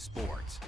Sports.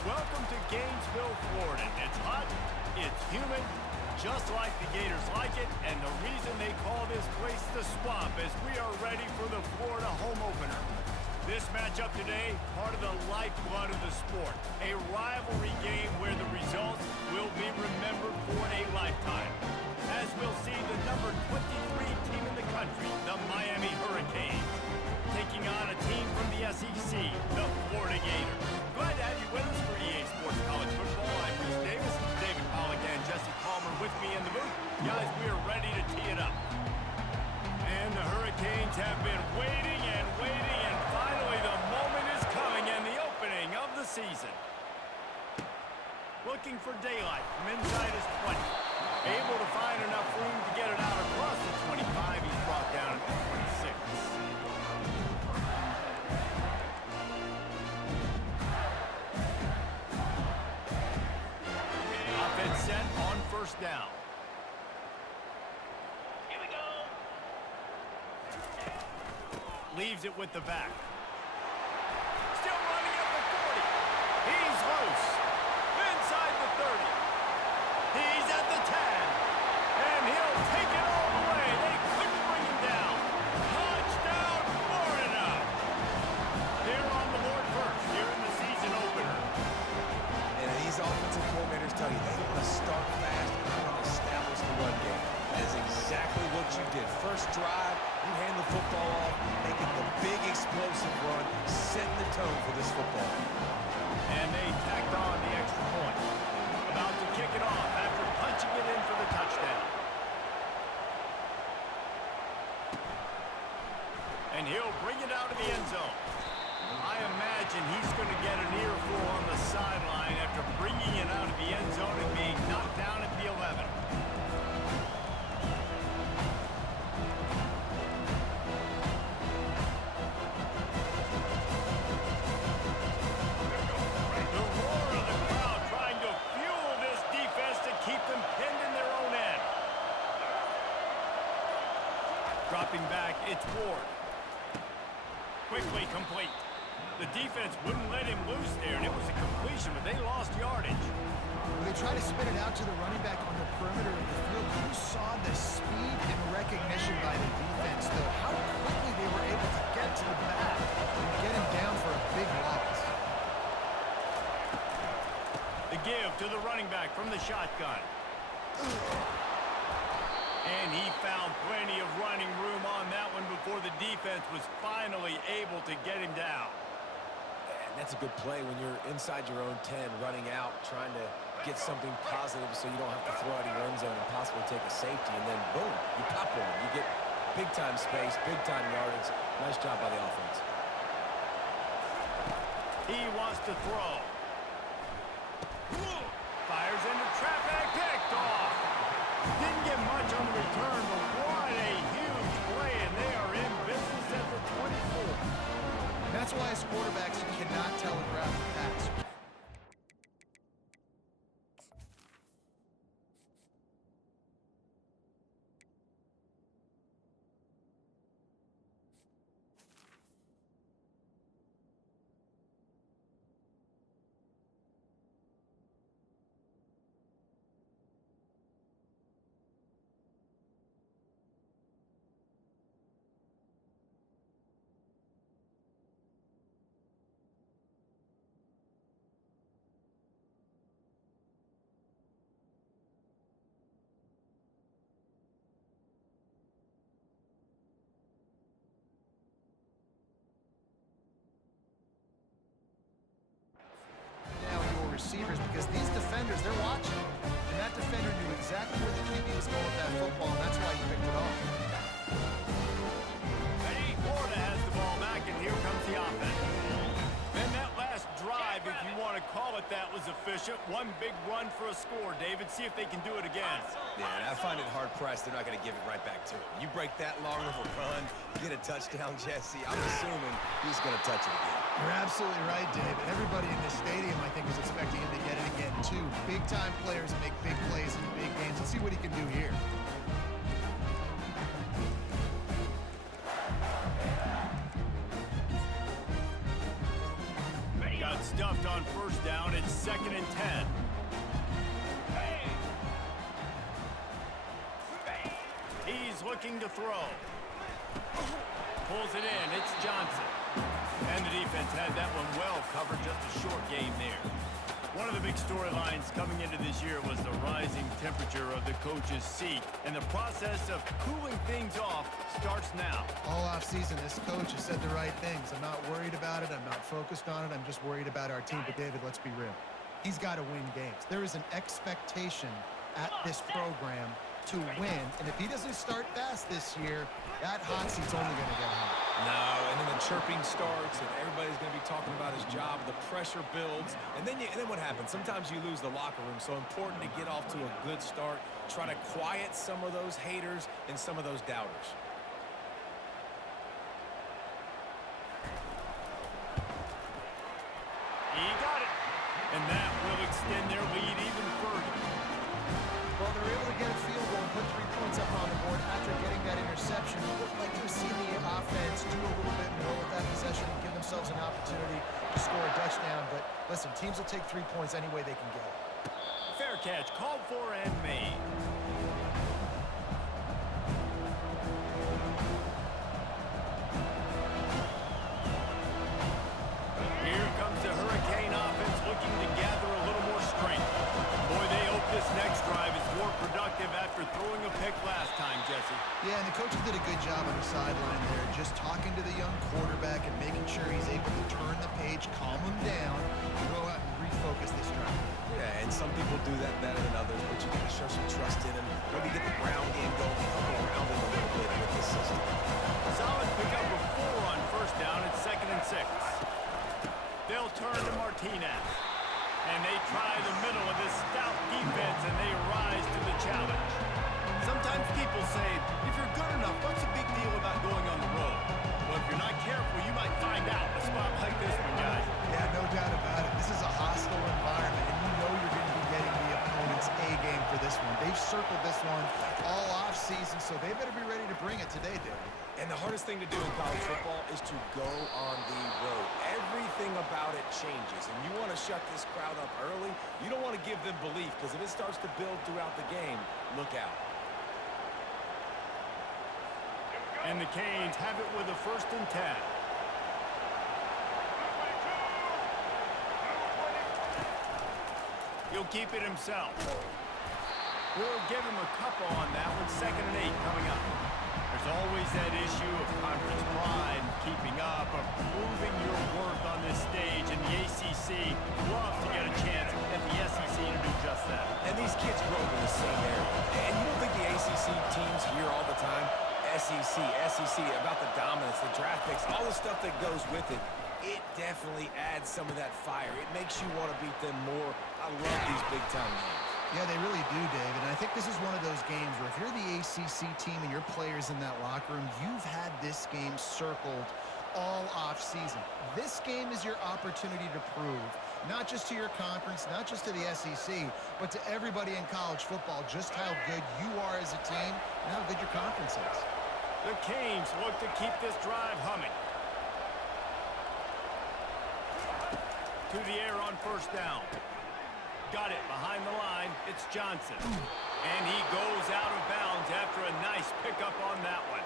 Welcome to Gainesville, Florida. It's hot, it's humid, just like the Gators like it, and the reason they call this place the Swamp is we are ready for the Florida home opener. This matchup today, part of the lifeblood of the sport, a rivalry game where the results will be remembered for a lifetime. As we'll see the number 23 team in the country, the Miami Hurricanes, taking on a team from the SEC, the Florida Gators. Glad to have you with us for EA Sports College Football. I'm Bruce Davis, David Pollack, and Jesse Palmer with me in the booth. Guys, we are ready to tee it up. And the Hurricanes have been waiting, and finally the moment is coming and the opening of the season. Looking for daylight from inside his 20. Able to find enough room to get it out across the 25. He's brought down at the 26. Offense set on first down. Here we go. Leaves it with the back. Still running up the 40. He's loose. Inside the 30. He's at the 10. And he'll take it all the way. They couldn't bring him down. Touchdown, Florida. They're on the board first here in the season opener. And these offensive coordinators tell you they want to start fast and they want to establish the run game. That is exactly what you did. First drive, you hand the football off, making the big explosive run, setting the tone for this football. And they tacked on the extra point. About to kick it off after punching it in for the touchdown. And he'll bring it out of the end zone. I imagine he's going to get an earful on the sideline after bringing it out of the end zone and being knocked down at the 11. The roar of the crowd trying to fuel this defense to keep them pinned in their own end. Dropping back, it's Ward. Quickly complete. The defense wouldn't let him loose there, and it was a completion, but they lost yardage. When they tried to spin it out to the running back on the perimeter of the field, you saw the speed and recognition by the defense, though, how quickly they were able to get to the back and get him down for a big loss. The give to the running back from the shotgun. And he found plenty of running room on that one before the defense was finally able to get him down. And that's a good play when you're inside your own 10, running out, trying to get something positive so you don't have to throw out of your end zone and possibly take a safety, and then boom, you pop one. You get big-time space, big-time yardage. Nice job by the offense. He wants to throw. Fires into traffic, picked off. Didn't get much on the return, but what a huge play, and they are in business at the 24. That's why as quarterbacks, you cannot telegraph the pass. Receivers, because these defenders, they're watching. And that defender knew exactly where the QB was going with that football, and that's why he picked it off. Hey, Florida has the ball back, and here comes the offense. Then that last drive, if you want to call it that, was efficient. One big run for a score, David. See if they can do it again. Yeah, and I find it hard-pressed they're not going to give it right back to him. You break that long of a run, get a touchdown, Jesse, I'm assuming he's going to touch it again. You're absolutely right, David. Everybody in this stadium, I think, is expecting him to get it again, too. Big-time players make big plays in big games. Let's see what he can do here. Got stuffed on first down. It's 2nd and 10. He's looking to throw. Pulls it in. It's Johnson. And the defense had that one well covered. Just a short game there. One of the big storylines coming into this year was the rising temperature of the coach's seat. And the process of cooling things off starts now. All offseason, this coach has said the right things. I'm not worried about it. I'm not focused on it. I'm just worried about our team. But, David, let's be real. He's got to win games. There is an expectation at this program to win. And if he doesn't start fast this year, that hot seat's only going to get hot. No, and then the chirping starts, and everybody's going to be talking about his job. The pressure builds, and then what happens? Sometimes you lose the locker room, so important to get off to a good start. Try to quiet some of those haters and some of those doubters. He got it. And that will extend their lead even further. Well, they're able to get a field goal and put 3 points up on the board after getting that interception. We would like to see the offense do a little bit more with that possession and give themselves an opportunity to score a touchdown. But listen, teams will take 3 points any way they can get it. Fair catch, called for and made. Here comes the Hurricane offense looking to gather a little more strength. Boy, they hope this next drive is more productive after throwing a pick last time, Jesse. Yeah, and the coaches did a good job on the sideline there, just talking to the young quarterback and making sure he's able to turn the page, calm him down, and go out and refocus this drive. Yeah, and some people do that better than others, but you got to show some trust in him. Maybe get the ground game going, help him around him a little bit with this system. Solid pickup of 4 on first down. It's 2nd and 6. They'll turn to Martinez. And they try the middle of this stout defense, and they rise to the challenge. Sometimes people say, if you're good enough, what's the big deal about going on the road? Well, if you're not careful, you might find out a spot like this one, guys. Yeah, no doubt about it. This is a hostile environment, and you know you're going to be getting the opponent's A game for this one. They've circled this one all off-season, so they better be ready to bring it today, David. And the hardest thing to do in college football is to go on the road. Every everything about it changes. And you want to shut this crowd up early. You don't want to give them belief, because if it starts to build throughout the game, look out. And the Canes have it with a 1st and 10. He'll keep it himself. We'll give him a couple on that one. 2nd and 8 coming up. There's always that issue of conference pride, keeping up, of proving your worth on this stage. And the ACC loves to get a chance at the SEC to do just that. And these kids grow up in the same area. And you don't think the ACC teams hear all the time? SEC, about the dominance, the draft picks, all the stuff that goes with it. It definitely adds some of that fire. It makes you want to beat them more. I love these big-time games. Yeah, they really do, David. And I think this is one of those games where if you're the ACC team and your players in that locker room, you've had this game circled all off-season. This game is your opportunity to prove, not just to your conference, not just to the SEC, but to everybody in college football, just how good you are as a team and how good your conference is. The Canes look to keep this drive humming. To the air on 1st down. Got it behind the line. It's Johnson. And he goes out of bounds after a nice pickup on that one.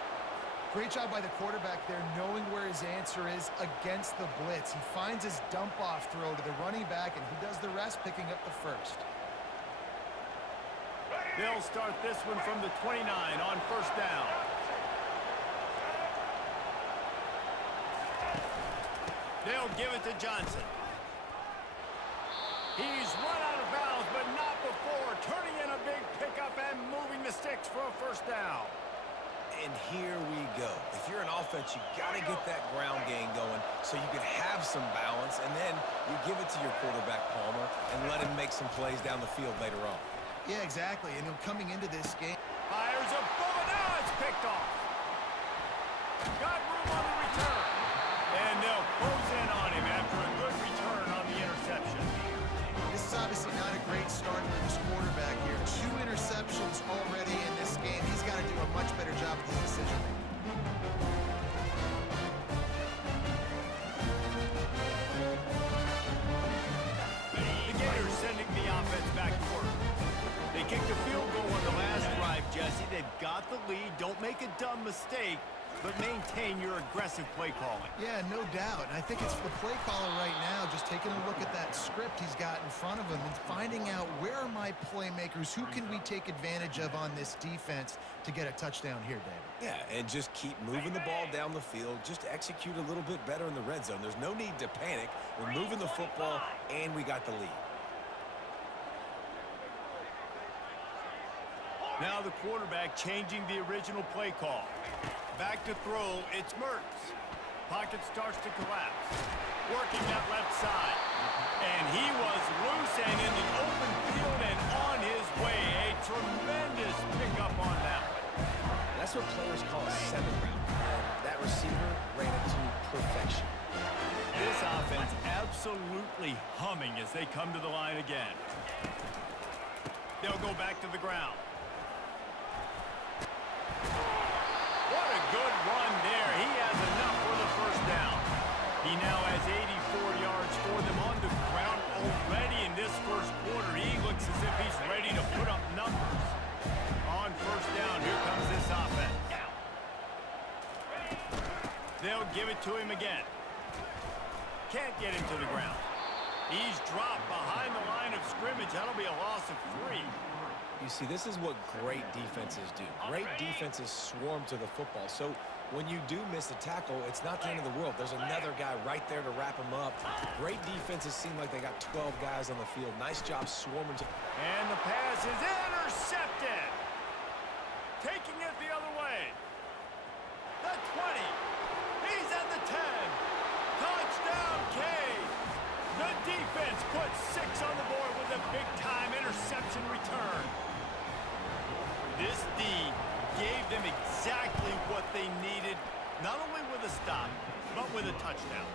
Great job by the quarterback there, knowing where his answer is against the blitz. He finds his dump-off throw to the running back, and he does the rest, picking up the 1st. They'll start this one from the 29 on 1st down. They'll give it to Johnson. He's run out of bounds, but not before. Turning in a big pickup and moving the sticks for a 1st down. And here we go. If you're an offense, you got to get that ground game going so you can have some balance, and then you give it to your quarterback, Palmer, and let him make some plays down the field later on. Yeah, exactly. And coming into this game, Fires a bullet. Now it's picked off. Got room on the return. And they'll close in on him after a good return on the interception. this is obviously not a great start for this quarterback here. 2 interceptions already in this game. He's got to do a much better job with his decision-making. The Gators sending the offense back to work. They kicked a field goal on the last drive, Jesse. They've got the lead. Don't make a dumb mistake, but maintain your aggressive play calling. Yeah, no doubt. And I think it's the play caller right now just taking a look at that script he's got in front of him and finding out where are my playmakers, who can we take advantage of on this defense to get a touchdown here, David. Yeah, and just keep moving the ball down the field. Just execute a little bit better in the red zone. There's no need to panic. We're moving the football, and we got the lead. Now the quarterback changing the original play call. Back to throw, it's Mertz. Pocket starts to collapse. Working that left side. And he was loose and in the open field and on his way. A tremendous pickup on that one. That's what players call a 7-route. That receiver ran it to perfection. This offense absolutely humming as they come to the line again. They'll go back to the ground. What a good run there. He has enough for the first down. He now has 84 yards for them on the ground already in this first quarter. He looks as if he's ready to put up numbers. On first down, here comes this offense. They'll give it to him again. Can't get him to the ground. He's dropped behind the line of scrimmage. That'll be a loss of 3. You see, this is what great defenses do. Great defenses swarm to the football. So when you do miss a tackle, it's not the end of the world. There's another guy right there to wrap him up. Great defenses seem like they got 12 guys on the field. Nice job swarming to... And the pass is intercepted. Taking it the other way. The 20. He's at the 10. Touchdown, Canes. The defense puts 6 on the board with a big-time interception return. This D gave them exactly what they needed, not only with a stop, but with a touchdown.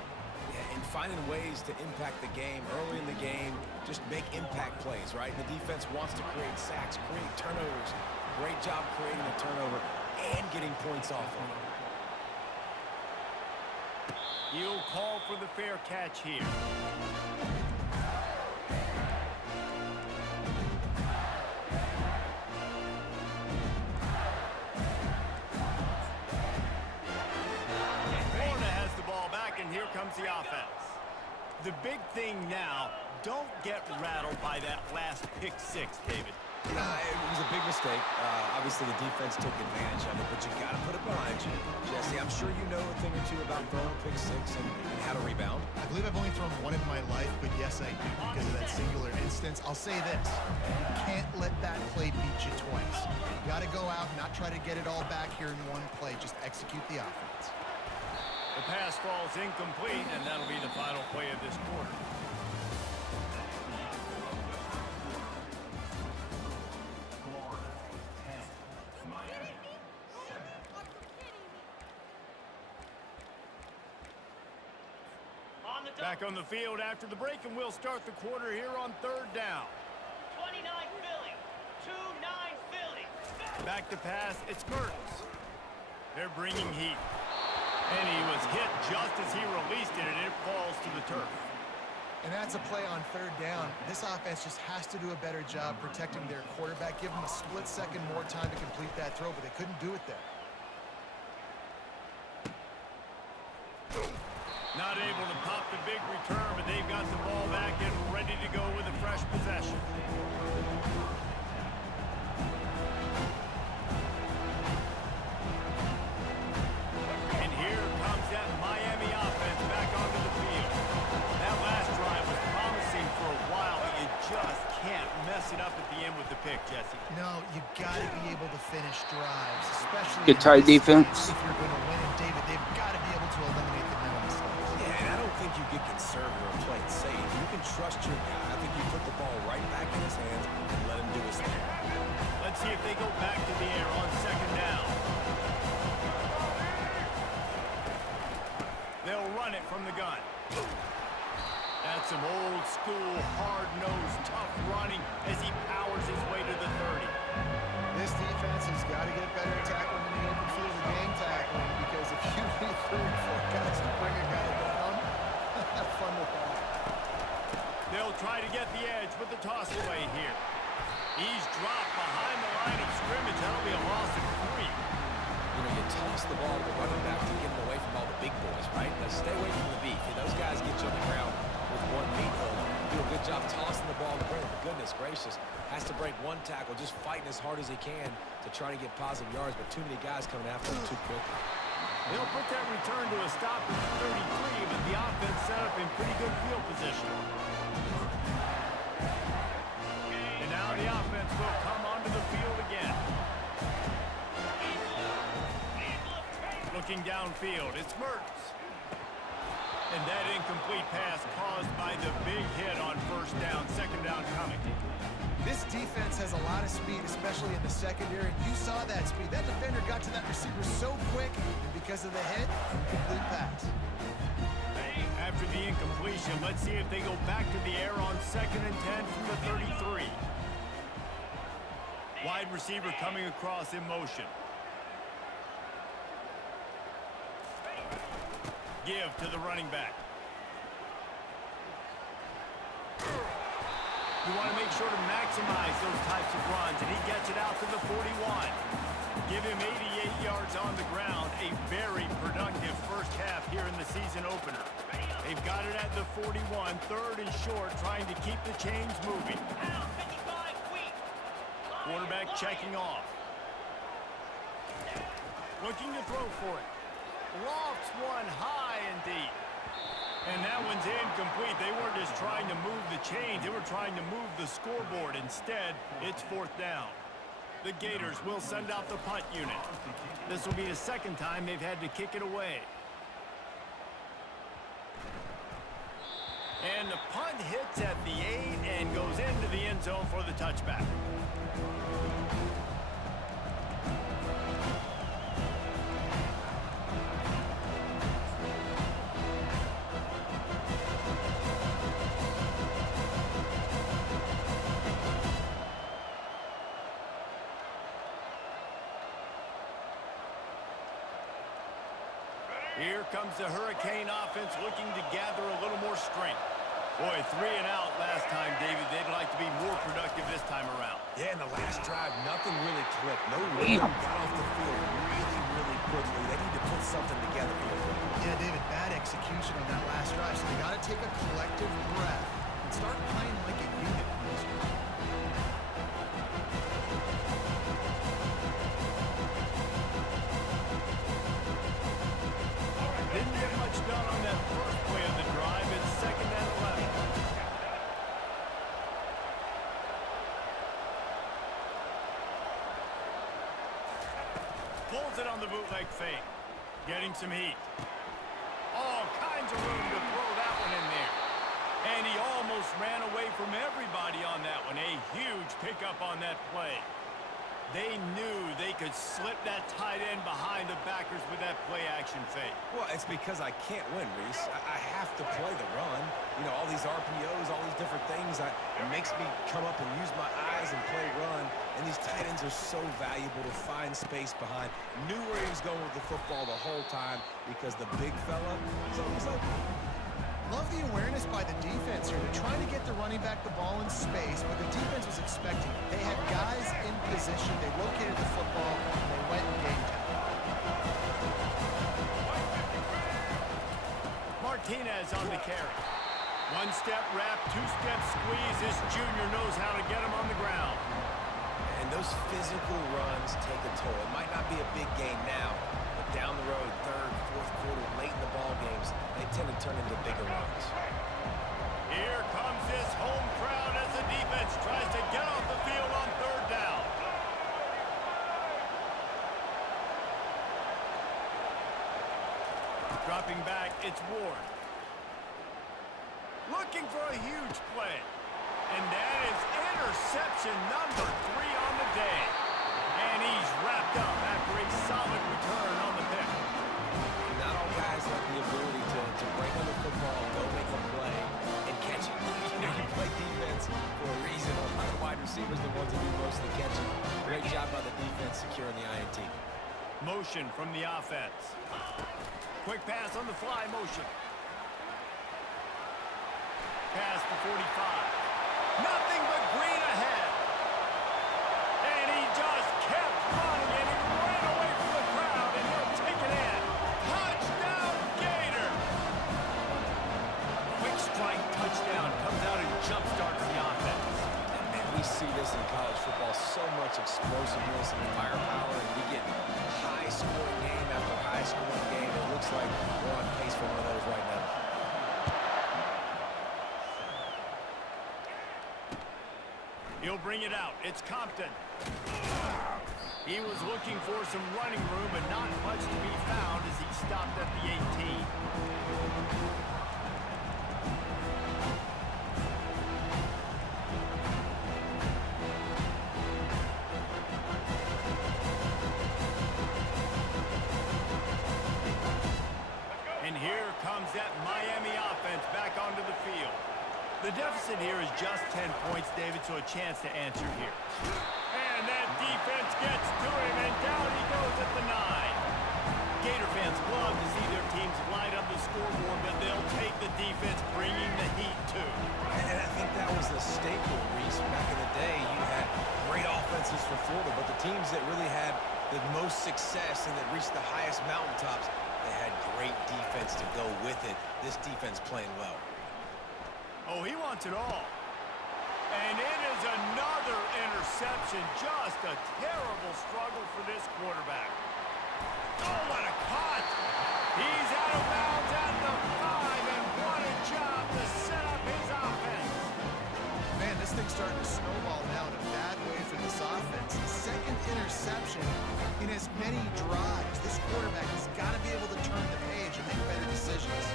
Yeah, and finding ways to impact the game early in the game, just make impact plays, right? The defense wants to create sacks, create turnovers. Great job creating a turnover and getting points off of it. He'll call for the fair catch here. Florida has the ball back, and here comes the offense. The big thing now, don't get rattled by that last pick six, David. It was a big mistake. Obviously, the defense took advantage of it, but you got to put it behind you. Jesse, I'm sure you know a thing or two about throwing a pick six and how to rebound. I believe I've only thrown one in my life, but yes, I do because of that singular instance. I'll say this. You can't let that play beat you twice. You got to go out and not try to get it all back here in one play. Just execute the offense. The pass falls incomplete, and that'll be the final play of this quarter. Back on the field after the break, and we'll start the quarter here on third down. 29 Philly. 2-9 Philly. Back to pass, it's Mertens. They're bringing heat. And he was hit just as he released it, and it falls to the turf. And that's a play on third down. This offense just has to do a better job protecting their quarterback. Give them a split second more time to complete that throw, but they couldn't do it there. Not able to pop the big return, but they've got the ball back and ready to go with a fresh possession. And here comes that Miami offense back onto the field. That last drive was promising for a while, but you just can't mess it up at the end with the pick, Jesse. No, you got to be able to finish drives, especially Good tight defense. if you're going to win. And David, they've got to be able to eliminate the mental mistakes. Yeah, and I don't think you get conservative or play it safe. You can trust your guy. I think you put the ball right back in his hands and let him do his thing. Let's see if they go back to the air on second down. They'll run it from the gun. That's some old school, hard-nosed, tough running as he powers his way to the 30. This defense has got to get better at tackling in the open field of game tackling, because if you need 3 or 4 guys to bring a guy down, have fun with that. They'll try to get the edge with the toss away here. He's dropped behind the line of scrimmage. That'll be a loss of 3. You know, you toss the ball to the running back to get him away from all the big boys, right? Now stay away from the beef. Those guys get you on the ground with one meat hook. Do a good job tossing the ball to Brandon. Goodness gracious. Has to break one tackle, just fighting as hard as he can to try to get positive yards, but too many guys coming after him too quickly. They'll put that return to a stop at the 33, but the offense set up in pretty good field position. And now the offense will come onto the field again. Looking downfield, it's Mertens. And that incomplete pass caused by the big hit on first down, second down coming. This defense has a lot of speed, especially in the secondary. You saw that speed. That defender got to that receiver so quick, and because of the hit, complete pass. After the incompletion, let's see if they go back to the air on second and 10 from the 33. Wide receiver coming across in motion. Give to the running back. You want to make sure to maximize those types of runs, and he gets it out to the 41. Give him 88 yards on the ground. A very productive first half here in the season opener. They've got it at the 41, third and short, trying to keep the chains moving. Quarterback checking off. Looking to throw for it. Lofts one high and deep. And that one's incomplete. They weren't just trying to move the chains. They were trying to move the scoreboard. Instead, it's fourth down. The Gators will send out the punt unit. This will be the second time they've had to kick it away. And the punt hits at the 8 and goes into the end zone for the touchback. Here comes the Hurricane offense looking to gather a little more strength. Boy, 3 and out last time, David. They'd like to be more productive this time around. Yeah, in the last drive, nothing really clicked. No rhythm. Got off the field really quickly. They need to put something together here. Yeah, David, bad execution on that last drive. So they got to take a collective breath and start playing like a unit. Didn't get much done on that first play of the drive. It's 2nd and 11. Pulls it on the bootleg fake. Getting some heat. All kinds of room to throw that one in there. And he almost ran away from everybody on that one. A huge pickup on that play. They knew they could slip that tight end behind the backers with that play action fake. Well, it's because I can't win, Reese. I have to play the run. You know, all these RPOs, all these different things. It makes me come up and use my eyes and play run. And these tight ends are so valuable to find space behind. Knew where he was going with the football the whole time because the big fella is always open. Love the awareness by the defense here. They're trying to get the running back the ball in space, but the defense was expecting it. They had guys in position. They located the football, and they went and game time. Martinez on the carry. 1-step wrap, 2-step squeeze. This junior knows how to get him on the ground. And those physical runs take a toll. It might not be a big game now, but down the road, 3rd, 4th quarter, late in the ball games, they tend to turn into bigger runs. Here comes this home crowd as the defense tries to get off the field on 3rd down. Dropping back, it's Ward. Looking for a huge play. And that is interception number 3 on the day. And he's wrapped up after a solid return on the pick. Not all guys have the ability to break on the football, go make a play, and catch it. You know, you play defense for a reason. A lot of wide receivers are the ones that do most of the catching. Great job by the defense securing the INT. Motion from the offense. Quick pass on the fly motion. Pass to 45. Nothing but green ahead. And he just kept running, and he ran away from the crowd, and he'll take it in. Touchdown, Gator! Quick strike touchdown comes out and jumpstarts the offense. And man, we see this in college football, so much explosiveness and firepower, and we get high-scoring game after high-scoring game. It looks like we're on pace for one of those right now. He'll bring it out. It's Compton. He was looking for some running room, but not much to be found as he stopped at the 18. And here comes that Miami offense back onto the field. The deficit here is just 10 points, David, so a chance to answer here. And that defense gets to him, and down he goes at the 9. Gator fans love to see their teams light up the scoreboard, but they'll take the defense bringing the heat, too. And I think that was the staple, Reese. Back in the day, you had great offenses for Florida, but the teams that really had the most success and that reached the highest mountaintops, they had great defense to go with it. This defense playing well. Oh, he wants it all. And it is another interception. Just a terrible struggle for this quarterback. Oh, what a cut. He's out of bounds at the 5, and what a job to set up his offense. Man, this thing's starting to snowball now in a bad way for this offense. Second interception in as many drives. This quarterback has got to be able to turn the page and make better decisions.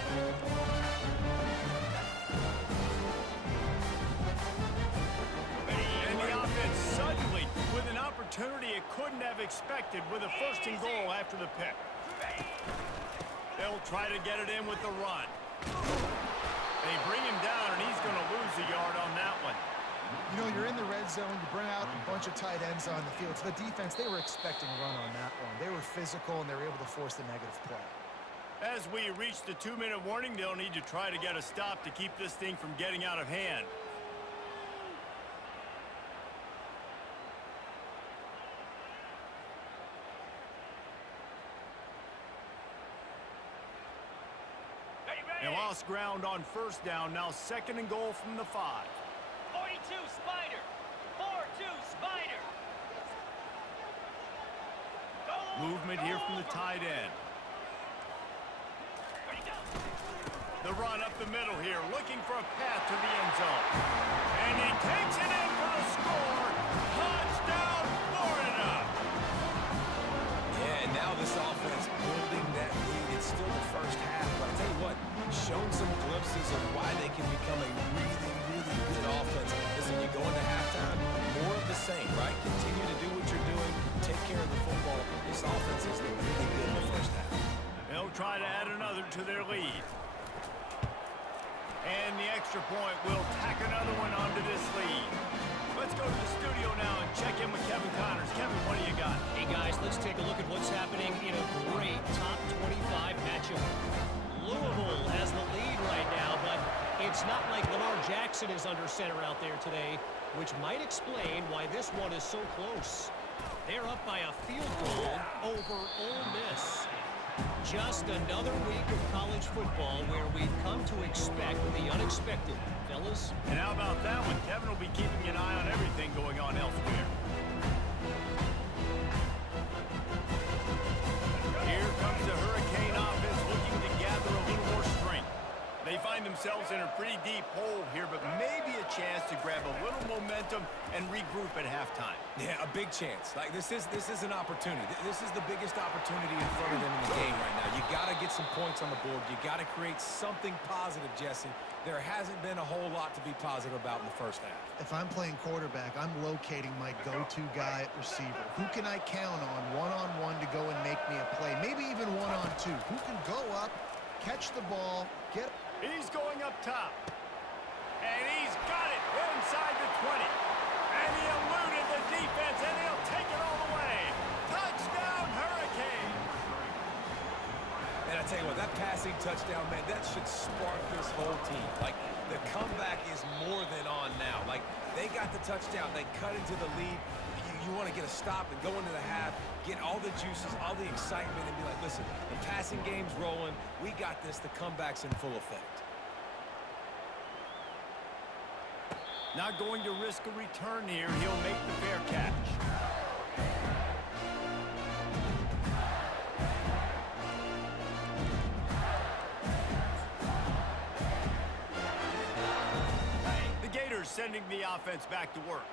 Suddenly, with an opportunity it couldn't have expected with a 1st and goal after the pick. They'll try to get it in with the run. They bring him down, and he's going to lose a yard on that one. You know, you're in the red zone, you bring out a bunch of tight ends on the field. So the defense, they were expecting a run on that one. They were physical, and they were able to force the negative play. As we reach the 2-minute warning, they'll need to try to get a stop to keep this thing from getting out of hand. They lost ground on first down, now 2nd and goal from the 5. 42 Spider. 4-2 Spider. Movement here from the tight end. The run up the middle here, looking for a path to the end zone. And he takes it in for the score. Touchdown, Florida! Yeah, and now this offense building that lead. It's still the first half, but I'll tell you what, shown some glimpses of why they can become a really, really good offense. Listen, you go into halftime, more of the same, right? Continue to do what you're doing, take care of the football. This offense is looking really good in the first half. They'll try to add another to their lead. And the extra point will tack another one onto this lead. Let's go to the studio now and check in with Kevin Connors. Kevin, what do you got? Hey, guys, let's take a look at what's happening in a great top 25 matchup. Louisville has the lead right now, but it's not like Lamar Jackson is under center out there today, which might explain why this one is so close. They're up by a field goal over Ole Miss. Just another week of college football where we've come to expect the unexpected, fellas. And how about that one? Kevin will be keeping an eye on everything going on elsewhere. Here comes the Hurricane offense looking to gather a little more strength. They find themselves in a pretty deep hole here, but maybe a chance to grab a little momentum and regroup at halftime. Yeah, a big chance. Like this is an opportunity. This is the biggest opportunity in front of them in the game right now. You got to get some points on the board. You got to create something positive, Jesse. There hasn't been a whole lot to be positive about in the first half. If I'm playing quarterback, I'm locating my go-to guy at receiver. Who can I count on one-on-one to go and make me a play? Maybe even one-on-two. Who can go up, catch the ball, get... He's going up top. And he's got it inside the 20. And he eluded the defense, and he'll take it all the way. Touchdown, Hurricane! And I tell you what, that passing touchdown, man, that should spark this whole team. Like, the comeback is more than on now. Like, they got the touchdown. They cut into the lead. You want to get a stop and go into the half, get all the juices, all the excitement, and be like, listen, the passing game's rolling. We got this. The comeback's in full effect. Not going to risk a return here. He'll make the fair catch. The Gators sending the offense back to work.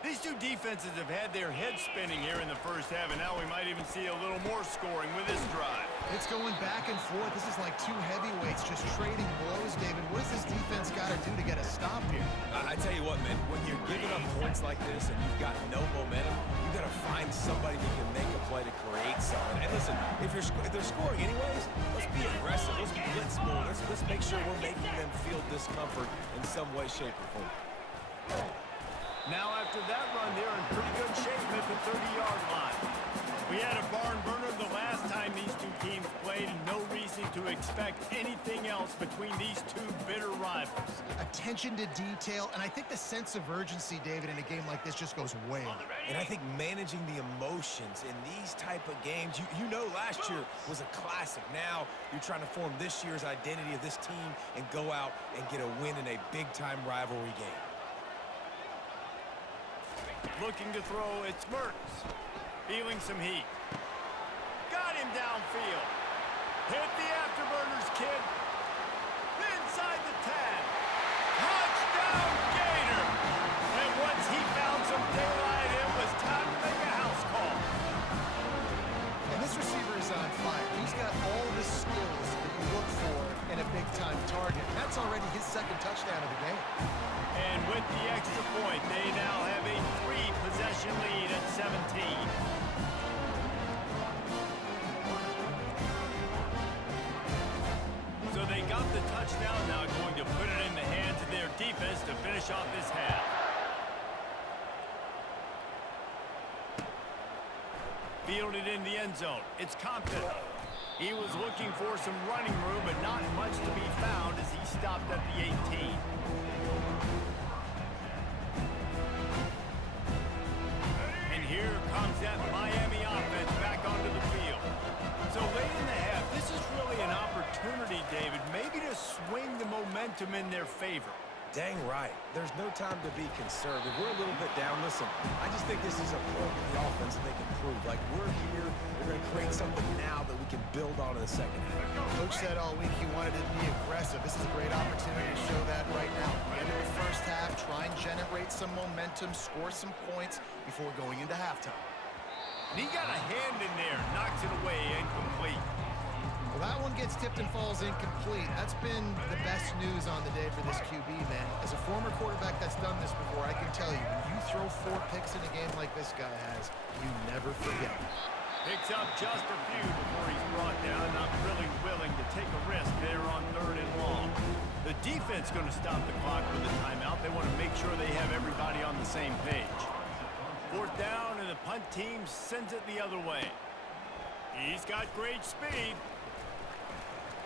These two defenses have had their heads spinning here in the first half, and now we might even see a little more scoring with this drive. It's going back and forth. This is like two heavyweights just trading blows, David. What does this defense got to do to get a stop here? I tell you what, man, when you're giving up points like this and you've got no momentum, you got to find somebody that can make a play to create something. And listen, if they're scoring anyways, let's be aggressive. Let's blitz more. Let's make sure we're making them feel discomfort in some way, shape, or form. Now after that run, they're in pretty good shape at the 30-yard line. We had a barn burner the last time these two teams played, and no reason to expect anything else between these two bitter rivals. Attention to detail, and I think the sense of urgency, David, in a game like this just goes way up. And I think managing the emotions in these type of games, you know last year was a classic. Now you're trying to form this year's identity of this team and go out and get a win in a big-time rivalry game. Looking to throw, it's Mertz. Feeling some heat. Got him downfield. Hit the afterburners, kid. Inside the 10. Touchdown, Gator! And once he found some daylight, it was time to make a house call. And this receiver is on fire. He's got all the skills that you look for in a big-time target. That's already his second touchdown of the game. And with the extra point, they now have a 3-possession lead at 17. So they got the touchdown, now going to put it in the hands of their defense to finish off this half. Fielded in the end zone. It's Compton. He was looking for some running room, but not much to be found as he stopped at the 18. And here comes that Miami offense back onto the field. So late in the half, this is really an opportunity, David, maybe to swing the momentum in their favor. Dang right. There's no time to be concerned. If we're a little bit down, listen, I just think this is a point in the offense that they can prove. Like, we're here, we're going to create something now that we can build on in the second half. Coach said all week he wanted to be aggressive. This is a great opportunity to show that right now. At the end of the first half, try and generate some momentum, score some points before going into halftime. And he got a hand in there, knocks it away, incomplete. Well, that one gets tipped and falls incomplete. That's been the best news on the day for this QB, man. As a former quarterback that's done this before, I can tell you, when you throw 4 picks in a game like this guy has, you never forget. Picks up just a few before he's brought down, not really willing to take a risk there on 3rd and long. The defense going to stop the clock with a timeout. They want to make sure they have everybody on the same page. 4th down, and the punt team sends it the other way. He's got great speed.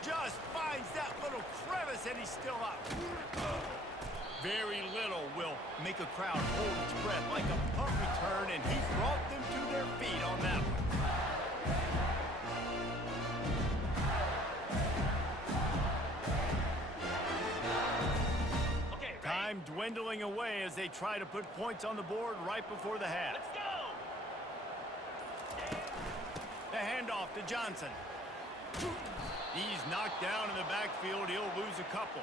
Just finds that little crevice, and he's still up. Very little will make a crowd hold its breath like a punt return, and he brought them to their feet on that one. Okay, ready? Time dwindling away as they try to put points on the board right before the half. Let's go! The handoff to Johnson. He's knocked down in the backfield. He'll lose a couple.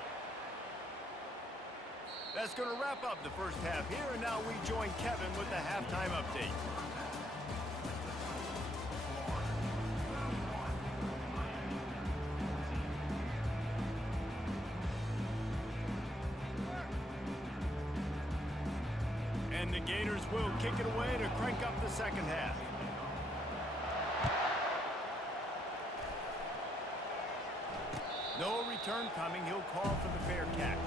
That's going to wrap up the first half here, and now we join Kevin with the halftime update. And the Gators will kick it away to crank up the second half. No return coming. He'll call for the fair catch.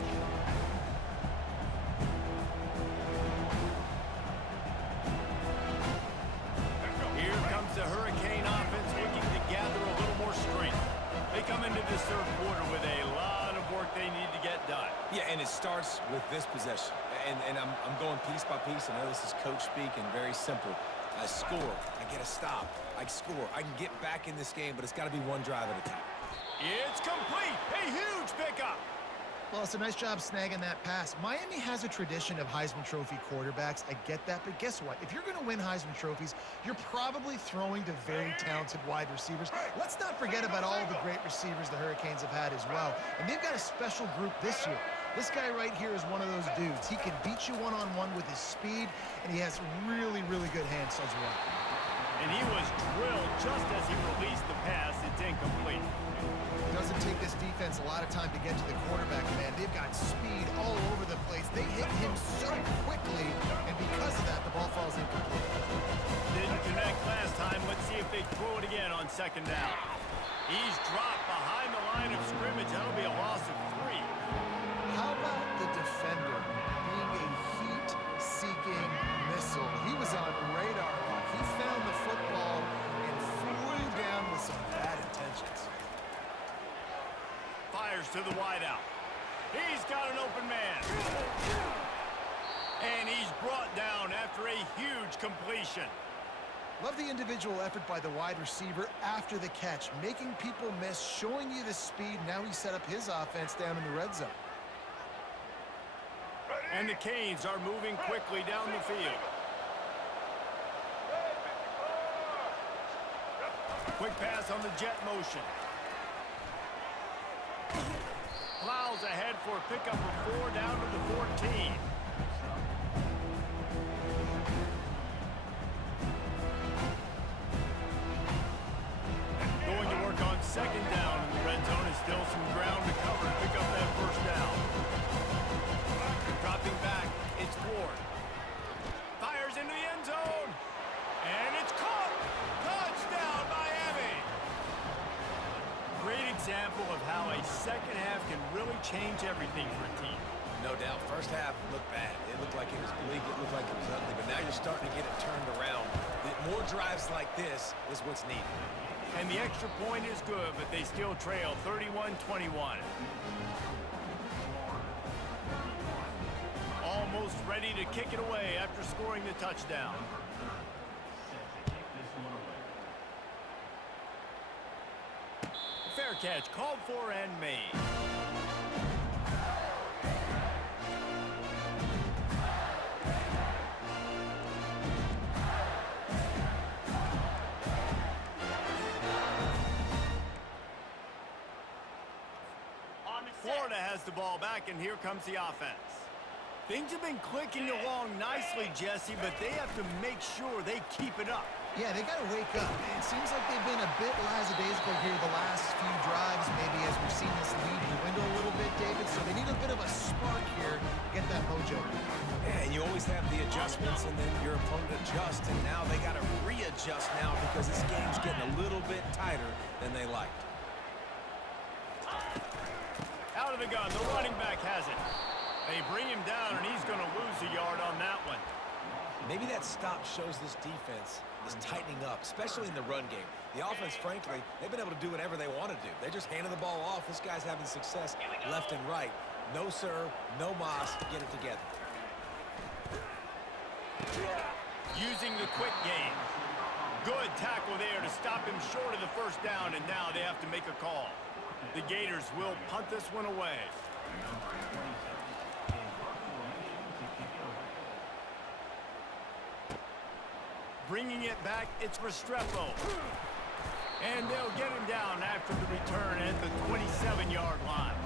Here comes the Hurricane offense looking to gather a little more strength. They come into this 3rd quarter with a lot of work they need to get done. Yeah, and it starts with this possession. And I'm going piece by piece. I know this is coach speak and very simple. I score. I get a stop. I score. I can get back in this game, but it's got to be one drive at a time. It's complete. A huge pickup. Well, it's a nice job snagging that pass. Miami has a tradition of Heisman Trophy quarterbacks. I get that, but guess what? If you're going to win Heisman Trophies, you're probably throwing to very talented wide receivers. Let's not forget about all the great receivers the Hurricanes have had as well. And they've got a special group this year. This guy right here is one of those dudes. He can beat you one-on-one with his speed, and he has really, really good hands as well. And he was drilled just as he released the pass. It's incomplete. Doesn't take this defense a lot of time to get to the quarterback, man. They've got speed all over the place. They hit him so quickly, and because of that, the ball falls incomplete. Didn't connect last time. Let's see if they throw it again on 2nd down. He's dropped behind the line of scrimmage. That'll be a loss of 3. How about the defender being a heat-seeking missile? He was on radar lock. He found the football and flew down with some bad intentions. Fires to the wideout. He's got an open man. And he's brought down after a huge completion. Love the individual effort by the wide receiver after the catch, making people miss, showing you the speed. Now he set up his offense down in the red zone. And the Canes are moving quickly down the field. Quick pass on the jet motion. Plows ahead for a pickup of 4 down to the 14. Going to work on 2nd down in the red zone. Is still some ground to cover to pick up that 1st down. Dropping back, it's Ward. Fires into the end zone. And it's caught. Touchdown, Miami. Great example of how a second half can really change everything for a team. No doubt. First half looked bad. It looked like it was bleak. It looked like it was ugly. But now you're starting to get it turned around. More drives like this is what's needed. And the extra point is good, but they still trail 31-21. Almost ready to kick it away after scoring the touchdown. Fair catch called for and made. Florida has the ball back, and here comes the offense. Things have been clicking along nicely, Jesse, but they have to make sure they keep it up. Yeah, they got to wake up. It seems like they've been a bit lackadaisical here the last few drives, maybe as we've seen this lead dwindle a little bit, David. So they need a bit of a spark here to get that mojo. Yeah, and you always have the adjustments, and then your opponent adjusts, and now they got to readjust now because this game's getting a little bit tighter than they liked. Out of the gun, the running back has it. They bring him down, and he's going to lose a yard on that one. Maybe that stop shows this defense is tightening up, especially in the run game. The offense, frankly, they've been able to do whatever they want to do. They just handed the ball off. This guy's having success left and right. No serve, no moss, get it together. Using the quick game. Good tackle there to stop him short of the first down, and now they have to make a call. The Gators will punt this one away. Bringing it back, it's Restrepo. And they'll get him down after the return at the 27-yard line.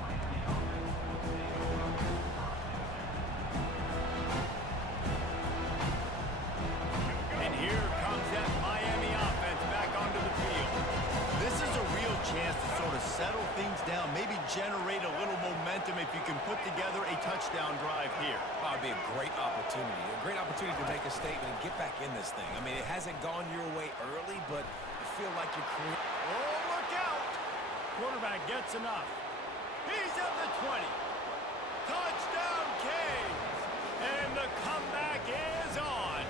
And here comes that Miami offense back onto the field. This is a real chance to sort of settle things down, maybe generate a little momentum if you can put together a touchdown drive here. Oh, it'd be a great opportunity to make a statement and get back in this thing. I mean, it hasn't gone your way early, but I feel like you're creating. Oh, look out! Quarterback gets enough. He's at the 20. Touchdown, Canes! And the comeback is on.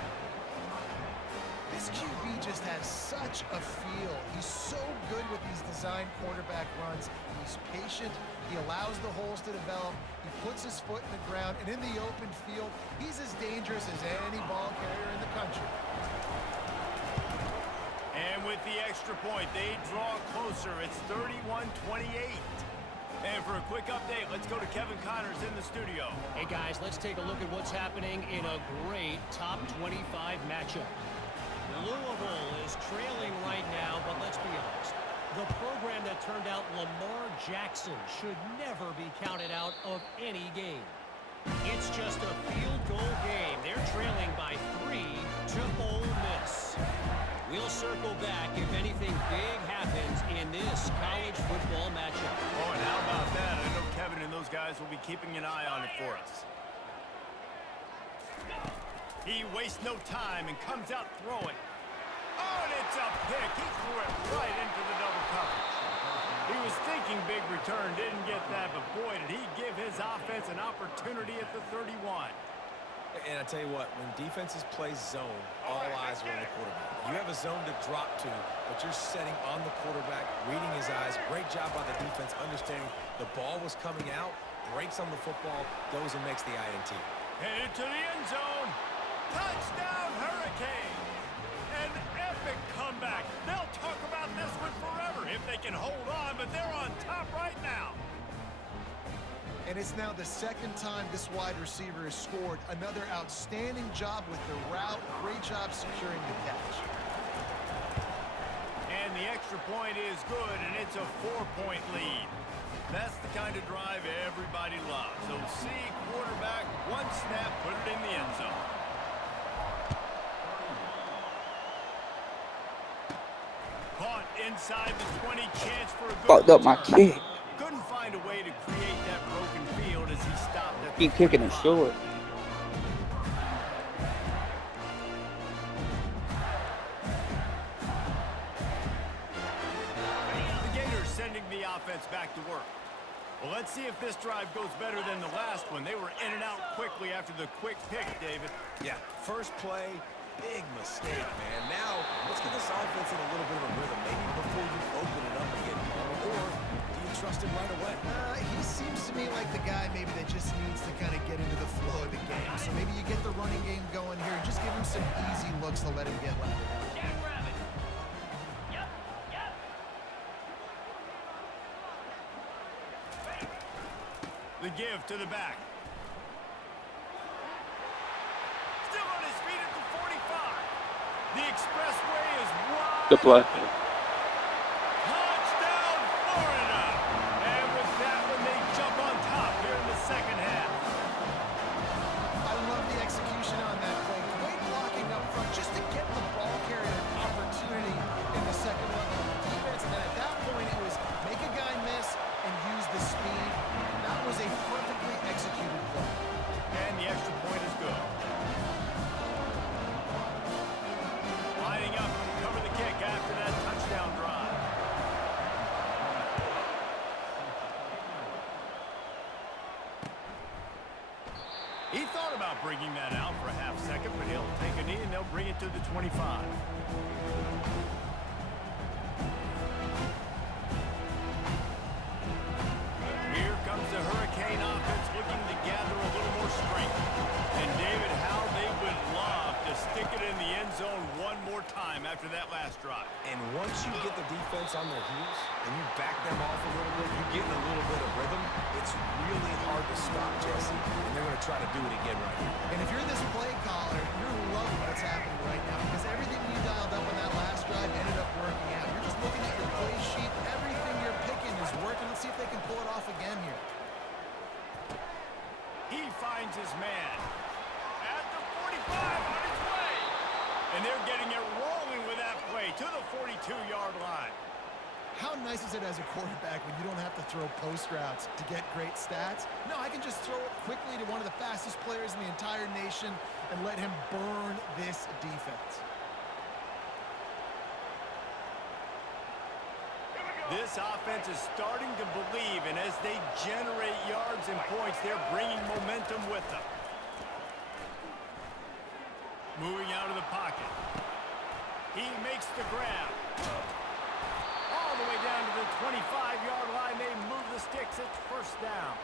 This QB just has such a feel. He's so good with these design quarterback runs. He's patient. He allows the holes to develop. He puts his foot in the ground. And in the open field, he's as dangerous as any ball carrier in the country. And with the extra point, they draw closer. It's 31-28. And for a quick update, let's go to Kevin Connors in the studio. Hey, guys, let's take a look at what's happening in a great top 25 matchup. Louisville is trailing right now, but let's be honest. The program that turned out Lamar Jackson should never be counted out of any game. It's just a field goal game. They're trailing by 3 to Ole Miss. We'll circle back if anything big happens in this college football matchup. Oh, and how about that? I know Kevin and those guys will be keeping an eye on it for us. He wastes no time and comes out throwing. Oh, and it's a pick. He threw it right into the double coverage. He was thinking big return, didn't get that, but boy, did he give his offense an opportunity at the 31. And I tell you what, when defenses play zone, all eyes are on the quarterback. You have a zone to drop to, but you're setting on the quarterback, reading his eyes. Great job by the defense, understanding the ball was coming out, breaks on the football, goes and makes the INT. Headed to the end zone. Touchdown, Hurricanes. An epic comeback. They'll talk about this one forever if they can hold on, but they're on top right now. And it's now the second time this wide receiver has scored. Another outstanding job with the route. Great job securing the catch. And the extra point is good, and it's a 4-point lead. That's the kind of drive everybody loves. So see quarterback, one snap, put it in the end zone. Caught inside the 20, chance for a good Fucked up my return. kick. Couldn't find a way to create that broken field as he stopped at the Keep kicking it 35. short. The Gators sending the offense back to work. Well, let's see if this drive goes better than the last one. They were in and out quickly after the quick pick, David. Yeah, first play, big mistake, man. Now, let's get this offense in a little bit of a rhythm. Maybe before you open it up again, Palmer, or do you trust him right away? He seems to me like the guy maybe that just needs to kind of get into the flow of the game. So maybe you get the running game going here and just give him some easy looks to let him get lathered up. Jackrabbit. Yep, yep. The give to the back. Still on his feet at the 45. The expressway is wide. Good play. Touchdown, Florida. And with that one, they jump on top here in the second half. I love the execution on that play. Great blocking up front just to get the ball carrier an opportunity in the second level of defense. And then at that point, it was make a guy miss and use the speed. That was a perfectly executed play. And the extra point is good. Lining up to cover the kick after that touchdown drive. He thought about bringing that out for a half second, but he'll take a knee and they'll bring it to the 25. Here comes the Hurricane offense looking to gather a little more strength. And David, how they would love to stick it in the end zone one more time after that last drive. And once you get the defense on their heels and you back them off a little bit, you get in a little bit of rhythm, it's really hard to stop, Jesse. And they're going to try to do it again right here. And if you're this play caller, you're loving what's happening right now because everything you dialed up on that last drive ended up working out. You're just looking at your play sheet. Everything you're picking is working. Let's see if they can pull it off again here. He finds his man at the 45 on his way. And they're getting it rolling with that play to the 42-yard line. How nice is it as a quarterback when you don't have to throw post routes to get great stats? No, I can just throw it quickly to one of the fastest players in the entire nation and let him burn this defense. This offense is starting to believe, and as they generate yards and points, they're bringing momentum with them. Moving out of the pocket. He makes the grab. All the way down to the 25-yard line. They move the sticks. It's first down.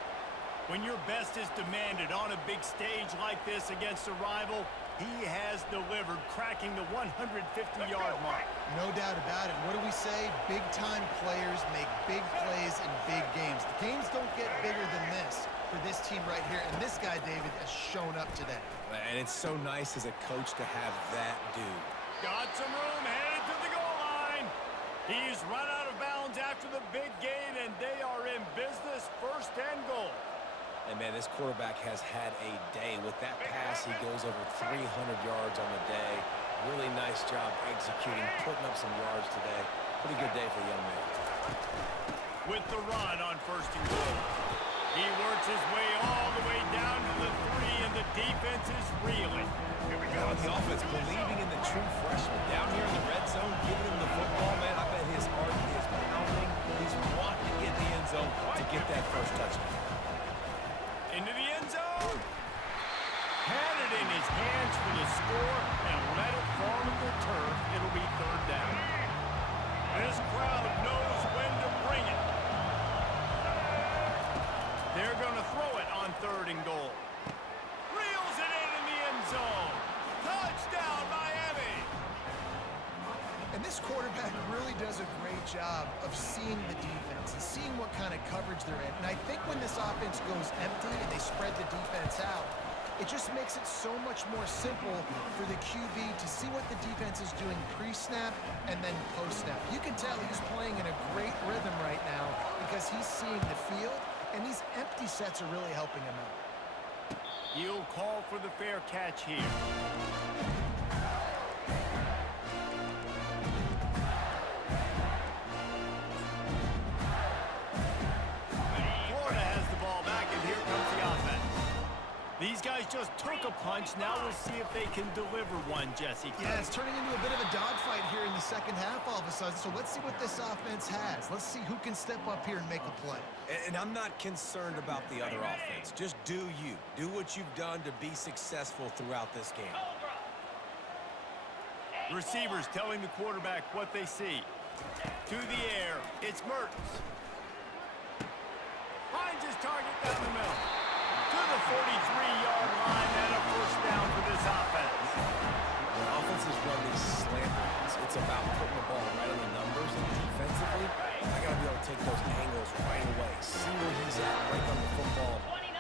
When your best is demanded on a big stage like this against a rival, he has delivered, cracking the 150-yard mark. No doubt about it. What do we say? Big-time players make big plays in big games. The games don't get bigger than this for this team right here, and this guy, David, has shown up today. And it's so nice as a coach to have that dude. Got some room, headed to the goal line. He's run out of bounds after the big gain, and they are in business, first and goal. And, man, this quarterback has had a day. With that pass, he goes over 300 yards on the day. Really nice job executing, putting up some yards today. Pretty good day for the young man. With the run on first and goal. He works his way all the way down to the 3, and the defense is reeling. Now with the offense believing in the true freshman down here in the red zone, giving him the football, man, I bet his heart is pounding. He's wanting to get in the end zone to get that first touchdown. Into the end zone. Had it in his hands for the score and let it fall to the turf. It'll be third down. This crowd knows when to bring it. They're going to throw it on third and goal. Reels it in the end zone. Touchdown, Miami. And this quarterback really does a great job of seeing the defense and seeing what kind of coverage they're in. And I think when this offense goes empty and they spread the defense out, it just makes it so much more simple for the QB to see what the defense is doing pre-snap and then post-snap. You can tell he's playing in a great rhythm right now because he's seeing the field, and these empty sets are really helping him out. You'll call for the fair catch here. Florida has the ball back, and here comes the offense. These guys just took a punch. Now we'll see if they can deliver one, Jesse. Yeah, it's turning into a bit of a dogfight here in the second half all of a sudden. So let's see what this offense has. Let's see who can step up here and make a play. And I'm not concerned about the other offense. Just do you. Do what you've done to be successful throughout this game. Cobra. Receivers telling the quarterback what they see. To the air, it's Mertens. Finds his target down the middle. To the 43-yard line and a first down for this offense. When offenses run these slant routes, it's about putting the ball right on the numbers, and defensively, I got to be able to take those angles right away. See where he's at, break on the football.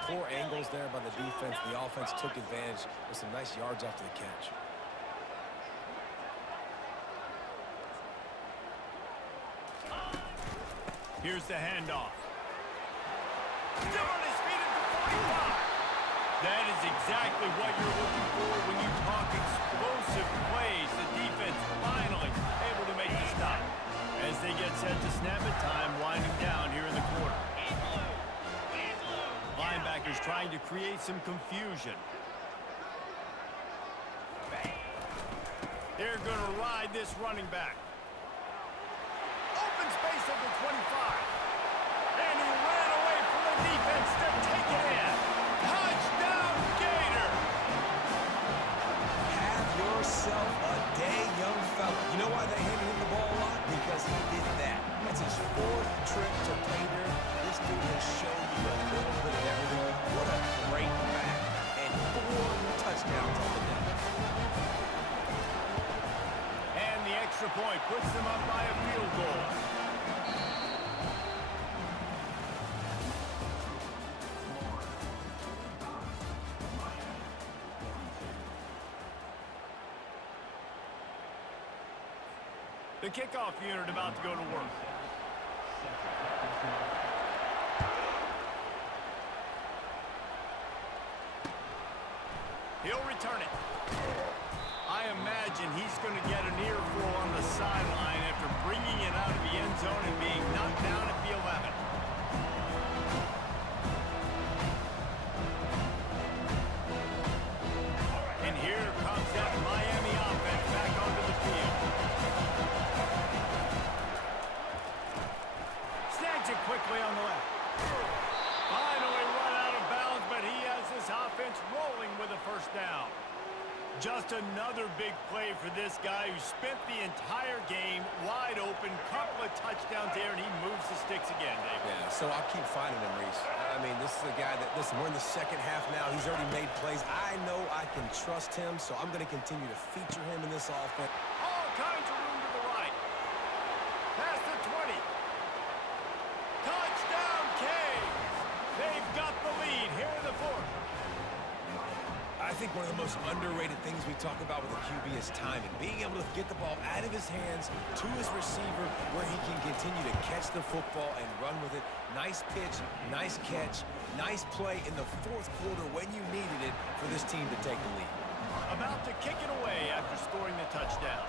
Poor angles there by the defense. The offense took advantage with some nice yards after the catch. Here's the handoff. Still on his feet at the 45. That is exactly what you're looking for when you talk explosive plays. The defense finally able to make the stop. As they get set to snap it, time winding down here in the quarter. Linebackers trying to create some confusion. They're going to ride this running back. Open space at the 25. And he ran away from the defense to take it in. Touchdown, Gator! Have yourself a day, young fella. You know why they handed him the ball a lot? Because he did that. That's his 4th trip to Gator. This dude has shown you a little bit of everything. What a great back. And 4 touchdowns on the day. And the extra point puts them up by a field goal. The kickoff unit about to go to work. He'll return it. I imagine he's going to get an earful on the sideline after bringing it out of the end zone and being knocked down at the 11. And here comes that Miami offense back onto the field. Snags it quickly on the left. Finally run out of bounds, but he has this offense rolling with a first down. Just another big play for this guy who spent the entire game wide open. Couple of touchdowns there, and he moves the sticks again, Dave. Yeah, so I'll keep finding him, Reese. I mean, this is a guy that, listen, we're in the second half now. He's already made plays. I know I can trust him, so I'm going to continue to feature him in this offense. All kinds of room to the right. Past the 20. Touchdown, Canes. They've got the lead here in the 4th. I think one of the most underrated things we talk about with a QB is timing. Being able to get the ball out of his hands to his receiver where he can continue to catch the football and run with it. Nice pitch, nice catch, nice play in the 4th quarter when you needed it for this team to take the lead. About to kick it away after scoring the touchdown.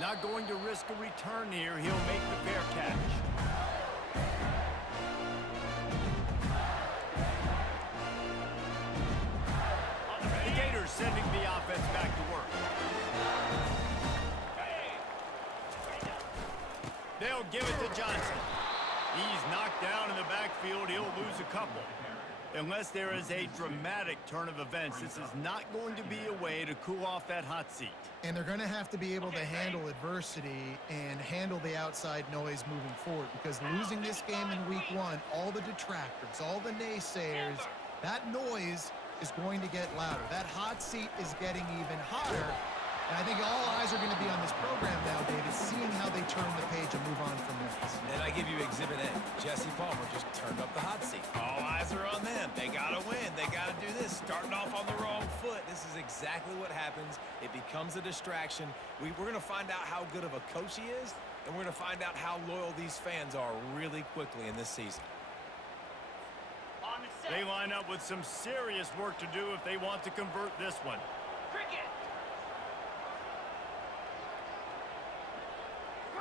Not going to risk a return here. He'll make the fair catch. Sending the offense back to work. They'll give it to Johnson. He's knocked down in the backfield. He'll lose a couple. Unless there is a dramatic turn of events, this is not going to be a way to cool off that hot seat. And they're going to have to be able to handle adversity and handle the outside noise moving forward, because losing this game in week 1, all the detractors, all the naysayers, that noise is going to get louder. That hot seat is getting even hotter. And I think all eyes are going to be on this program now, David, seeing how they turn the page and move on from this. And I give you Exhibit A. Jesse Palmer just turned up the hot seat. All eyes are on them. They got to win. They got to do this. Starting off on the wrong foot. This is exactly what happens. It becomes a distraction. We're going to find out how good of a coach he is, and we're going to find out how loyal these fans are really quickly in this season. They line up with some serious work to do if they want to convert this one. Cricket.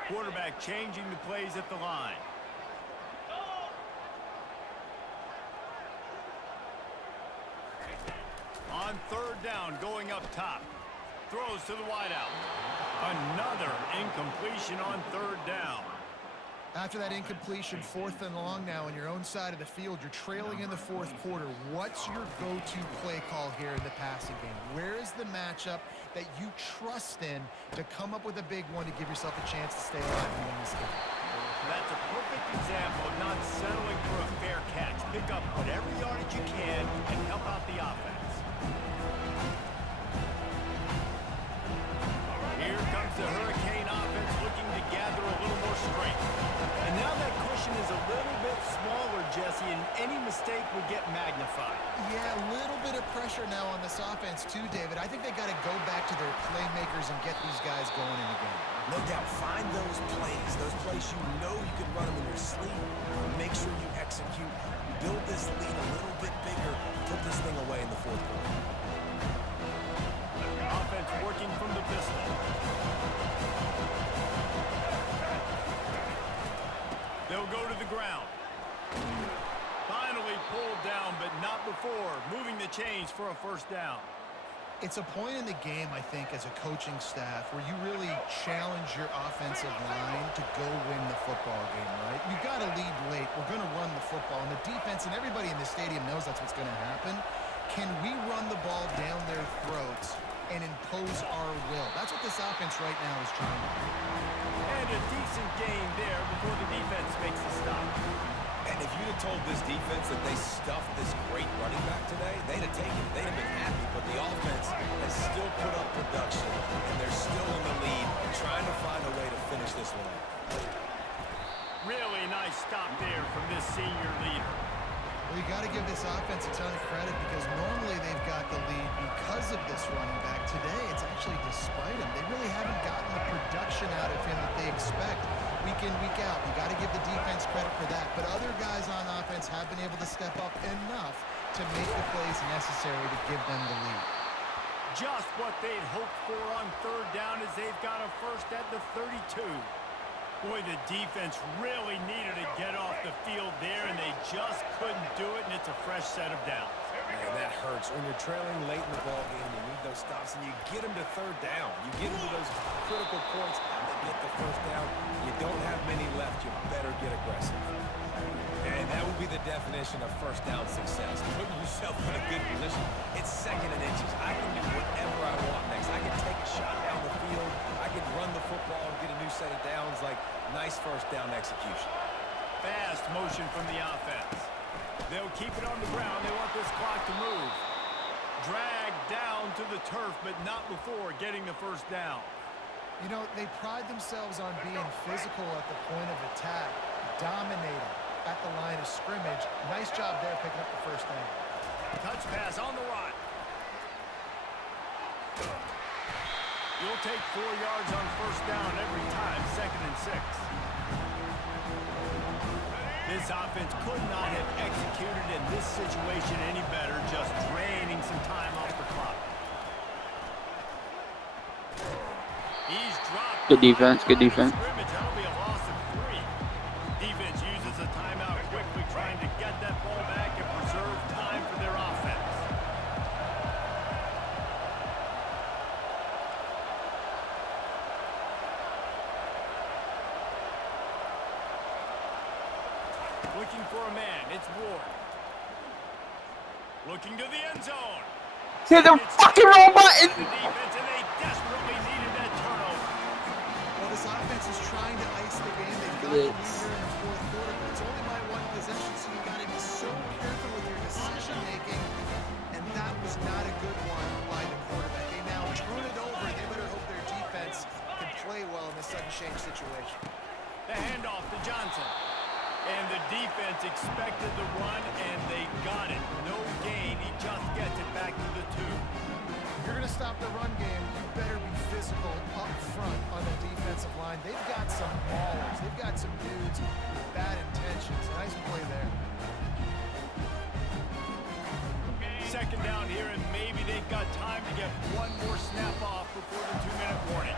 Quarterback changing the plays at the line. On 3rd down, going up top. Throws to the wideout. Another incompletion on 3rd down. After that incompletion, 4th and long now on your own side of the field, you're trailing in the 4th quarter. What's your go-to play call here in the passing game? Where is the matchup that you trust in to come up with a big one to give yourself a chance to stay alive and win this game? That's a perfect example of not settling for a fair catch. Pick up whatever yardage you can and help out the offense. Here comes the Hurricane offense looking to gather a little more strength. And now that cushion is a little bit smaller, Jesse, and any mistake would get magnified. Yeah, a little bit of pressure now on this offense too, David. I think they got to go back to their playmakers and get these guys going in the game. No doubt, find those plays you know you can run them in your sleep. Make sure you execute. Build this lead a little bit bigger. Put this thing away in the 4th quarter. Offense working from the pistol. They'll go to the ground. Finally pulled down, but not before. Moving the chains for a 1st down. It's a point in the game, I think, as a coaching staff where you really challenge your offensive line to go win the football game, right? You've got to lead late. We're going to run the football. And the defense and everybody in the stadium knows that's what's going to happen. Can we run the ball down their throats and impose our will? That's what this offense right now is trying to do. And a decent gain there before the defense makes the stop. And if you'd have told this defense that they stuffed this great running back today, they'd have taken it. They'd have been happy. But the offense has still put up production, and they're still in the lead, trying to find a way to finish this one off. Really nice stop there from this senior leader. Well, you got to give this offense a ton of credit because normally they've got the lead because of this running back. Today, it's actually despite him. They really haven't gotten the production out of him that they expect week in, week out. You got to give the defense credit for that. But other guys on offense have been able to step up enough to make the plays necessary to give them the lead. Just what they'd hoped for on 3rd down as they've got a 1st at the 32. Boy, the defense really needed to get off the field there, and they just couldn't do it, and it's a fresh set of downs. Man, that hurts. When you're trailing late in the ballgame, you need those stops, and you get them to 3rd down. You get them to those critical points to get the 1st down. You don't have many left. You better get aggressive. And that would be the definition of 1st down success. Putting yourself in a good position. It's 2nd and inches. I can do whatever I want next. I can take a shot down the field. I can run the football and get a new set of downs. Like, nice 1st down execution. Fast motion from the offense. They'll keep it on the ground. They want this clock to move. Dragged down to the turf, but not before getting the 1st down. You know, they pride themselves on being physical at the point of attack, dominating at the line of scrimmage. Nice job there picking up the 1st down. Touch pass on the run. You'll take 4 yards on 1st down every time, 2nd and 6. This offense could not have executed in this situation any better, just draining some time off the clock. He's dropped. Good defense, good defense. That'll be a loss of 3. Defense uses a timeout quickly, trying to get that ball back and preserve time for their offense. Looking for a man, it's Ward. Looking to the end zone. Hit the fucking wrong button! The defense, and they desperately needed that turnover. Well, this offense is trying to ice the game. They've got the lead here in the 4th quarter, but it's only by 1 possession, so you got to be so careful with your decision making. And that was not a good one by the quarterback. They now turn it over, and they better hope their defense can play well in this sudden change situation. The handoff to Johnson. And the defense expected the run, and they got it. No gain. He just gets it back to the 2. If you're going to stop the run game, you better be physical up front on the defensive line. They've got some ballers. They've got some dudes with bad intentions. Nice play there. 2nd down here, and maybe they've got time to get one more snap off before the 2-minute warning.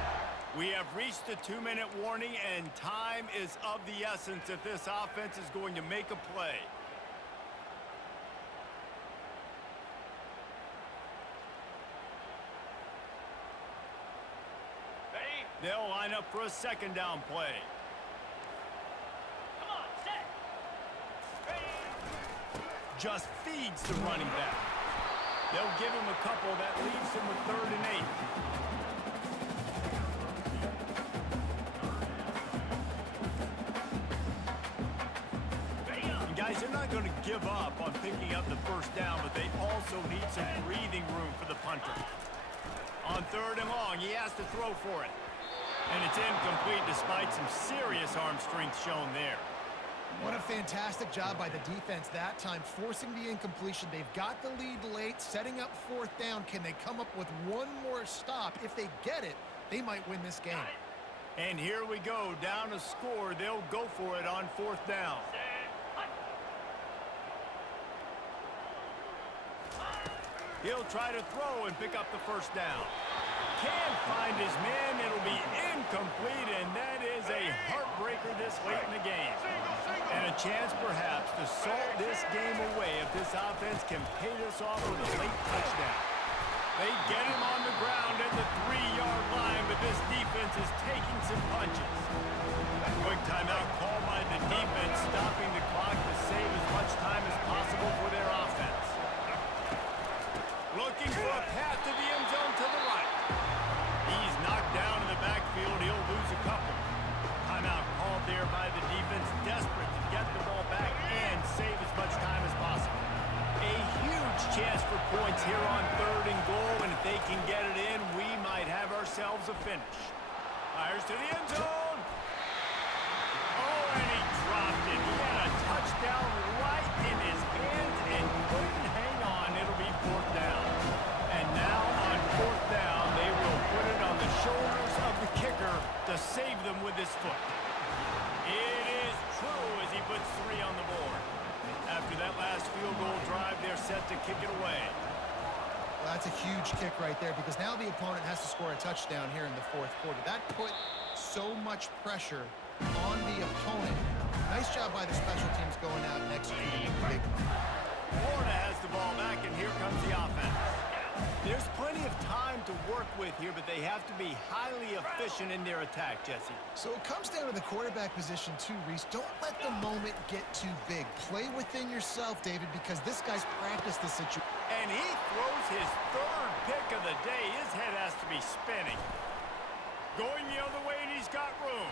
We have reached the 2-minute warning, and time is of the essence if this offense is going to make a play. They'll line up for a 2nd down play. just feeds the running back. They'll give him a couple that leaves him with 3rd and 8. And guys, they're not going to give up on picking up the first down, but they also need some breathing room for the punter. On 3rd and long, he has to throw for it. And it's incomplete despite some serious arm strength shown there. What a fantastic job by the defense that time, forcing the incompletion. They've got the lead late, setting up 4th down. Can they come up with one more stop? If they get it, they might win this game. And here we go, down a score. They'll go for it on 4th down. He'll try to throw and pick up the first down. Can't find his man. It'll be incomplete, and that is a heartbreaker this late in the game. And a chance, perhaps, to salt this game away if this offense can pay this off with a late touchdown. They get him on the ground at the 3-yard line, but this defense is taking some punches. Quick timeout call by the defense, stopping the clock to save as much time as possible for their offense. Looking for a path to the end zone to the right. He's knocked down in the backfield. He'll lose a couple. Timeout called there by the defense, desperate to get the ball back and save as much time as possible. A huge chance for points here on 3rd and goal, and if they can get it in, we might have ourselves a finish. Fires to the end zone. Oh, and he dropped it. He had a touchdown right in his hands and couldn't hang on. It'll be 4th down. And now on 4th down, they will put it on the shoulders of the kicker to save them with his foot. It is true as he puts 3 on the board. After that last field goal drive, they're set to kick it away. Well, that's a huge kick right there because now the opponent has to score a touchdown here in the 4th quarter. That put so much pressure on the opponent. Nice job by the special teams going out and executing a big one. Florida has the ball back, and here comes the offense. There's plenty of time to work with here, but they have to be highly efficient in their attack, Jesse. So it comes down to the quarterback position too, Reese. Don't let the moment get too big. Play within yourself, David, because this guy's practiced the situation. And he throws his 3rd pick of the day. His head has to be spinning. Going the other way, and he's got room.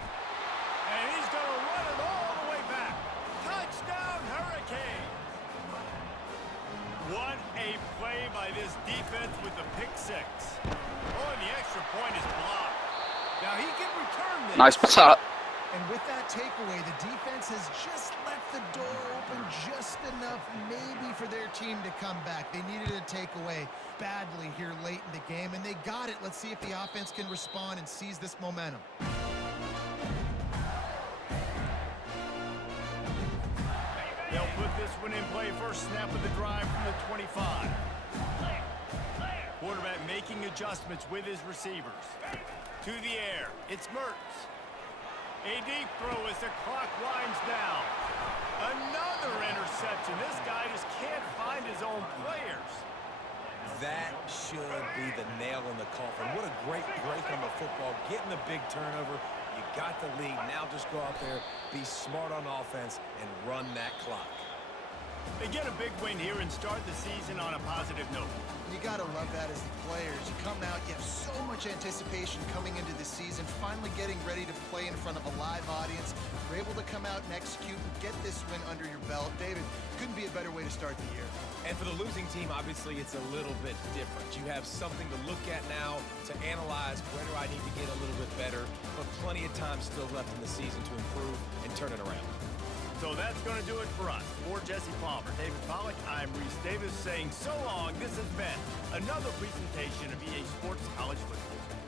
And he's going to run it all the way back. Touchdown, Hurricanes! What a play by this defense with the pick 6. Oh, and the extra point is blocked. Now he can return this. Nice pass up. And with that takeaway, the defense has just left the door open just enough maybe for their team to come back. They needed a takeaway badly here late in the game, and they got it. Let's see if the offense can respond and seize this momentum. They'll put this one in play. First snap of the drive from the 25. Quarterback making adjustments with his receivers. To the air. It's Mertz. A deep throw as the clock winds down. Another interception. This guy just can't find his own players. That should be the nail in the coffin. What a great break on the football. Getting the big turnover. You got the lead. Now just go out there, be smart on offense, and run that clock. They get a big win here and start the season on a positive note. You got to love that as the players. You come out, you have so much anticipation coming into the season, finally getting ready to play in front of a live audience. You're able to come out and execute and get this win under your belt. David, couldn't be a better way to start the year. And for the losing team, obviously, it's a little bit different. You have something to look at now to analyze where do I need to get a little bit better, but plenty of time still left in the season to improve and turn it around. So that's going to do it for us. For Jesse Palmer, David Pollack, I'm Reese Davis saying so long. This has been another presentation of EA Sports College Football.